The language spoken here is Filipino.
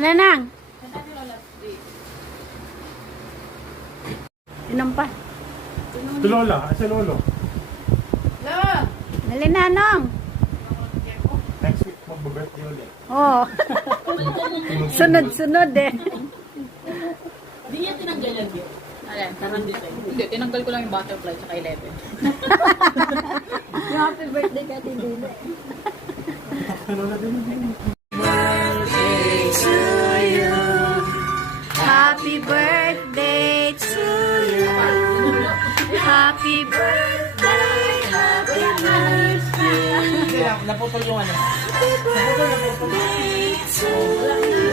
Ano nang? Inom pa. Si Lola, si Lolo. Dali nanong. Next week, mag-birthday ulit. Oh. Sunod-sunod eh. Hindi niya tinanggal yan yun. Ayan, tarang design. Hindi, tinanggal ko lang yung butterfly tsaka 11. Yung happy birthday ka, Tidina. Si Lola din. Happy birthday to you. Happy birthday, happy birthday. Naputol yung ano. Happy birthday to you.